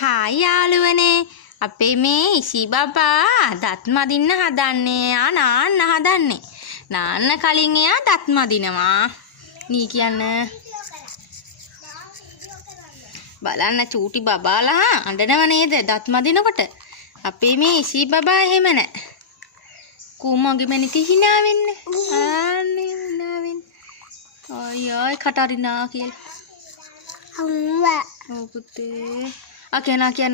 Hi යාළුවනේ අපේ මේ ඉසි බබා දත් මදින්න හදන්නේ. නාන්න හදන්නේ. නාන්න කලින් එයා දත් මදිනවා. නී කියන්න. බලන්න චූටි බබාලා අඬනව නේද දත් මදිනකොට. අපේ මේ ඉසි බබා එහෙම නැහැ. කුමගේ මැනික hina වෙන්නේ. ආන්නේ hina වෙන්නේ. අයියයි කටරිනා කියලා. අම්මා ඔව් පුතේ. ආ කියන හොඳට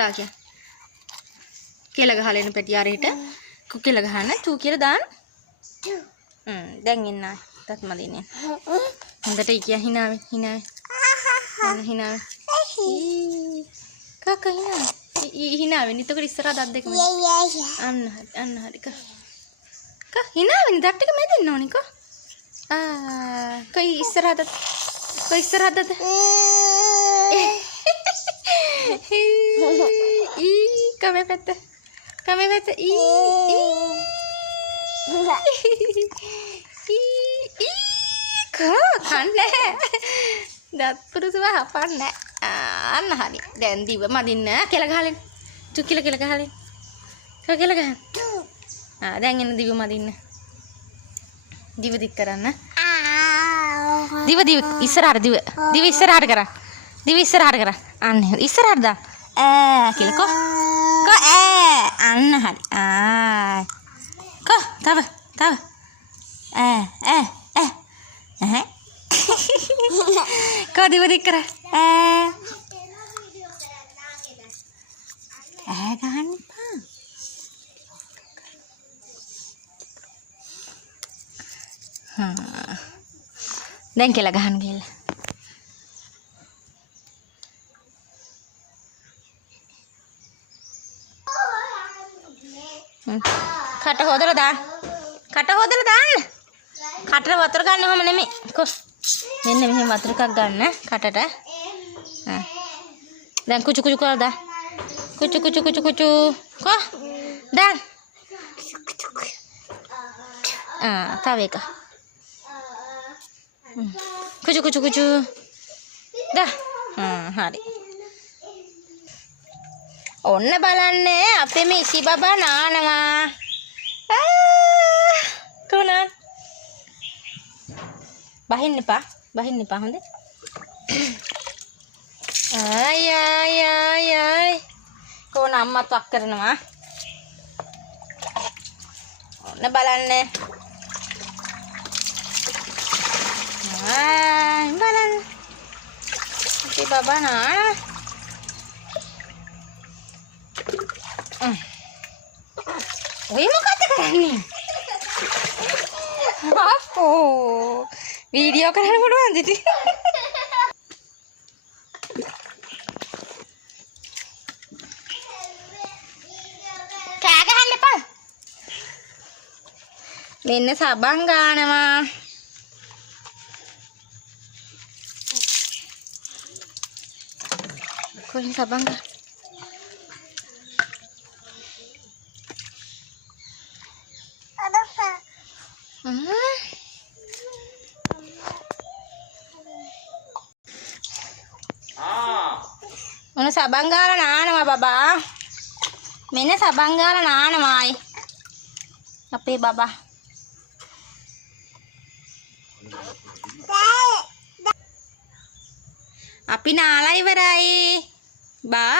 ආ කියලා ගහලා එන පැටි ආරෙට කුකෙල ගහන්න චූ කියලා දාන්න. දැන් එන්න තත් මදින්නේ. හොඳට ඉකියා hina කක hina වෙන්නේ. එතකොට ඉස්සරහ දත් දෙකම අන්න හරි ක hina වෙන්නේ දත් ටික මැදින්න ඕනේ ක කොයි ඉස්සරහද කමේ පැත්ත කන්නේ දත් පුරුසුව හපන්නේ. අන්න හරි. දැන් දිව මදින්න කියලා ගහලෙන් චුක් කියලා ගහලෙන් කියලා ගහන්න. දැන් එන්න දිව මදින්න. දිව දික් කරන්න. දිව ඉස්සරහට දිව ඉස්සරහට කරා. අන්න ඉස්සරහට දා. කියලා කො අන්න හරි. තව දිව දික් කරා. ගහන්න එපා. දැන් කියලා ගහන්න කියලා. කට හොදලා දාන්න. කට වතුර ගන්න ඕම නෙමෙයි. මෙන්න මෙහෙම වතුර එකක් ගන්න කටට. දැන් කුචු කරලා දාන්න. කුචු දාන්න. තව එක. කුචු dah හරි. ඔන්න බලන්න අපේ මේ ඉසි බබා නානවා. කොනන් බහින්න එපා හොඳේ. ආයි කොන අම්මත් වක් කරනවා. ඔන්න බලන්න. බලන්න ඉසි බබා නාන. ඔය මොකද කරන්නේ? අපෝ වීඩියෝ කරන්න පුළුවන්ද ඉතින්? කෑ ගහන්න එපා. මෙන්න සබන් ගානවා. කොහෙන් සබන් ගා? මොන සබන් ගාලා නානවා බබා. මෙන්න සබන් ගාලා නානවායි අපේ බබා. අපි නාලා ඉවරයි. බා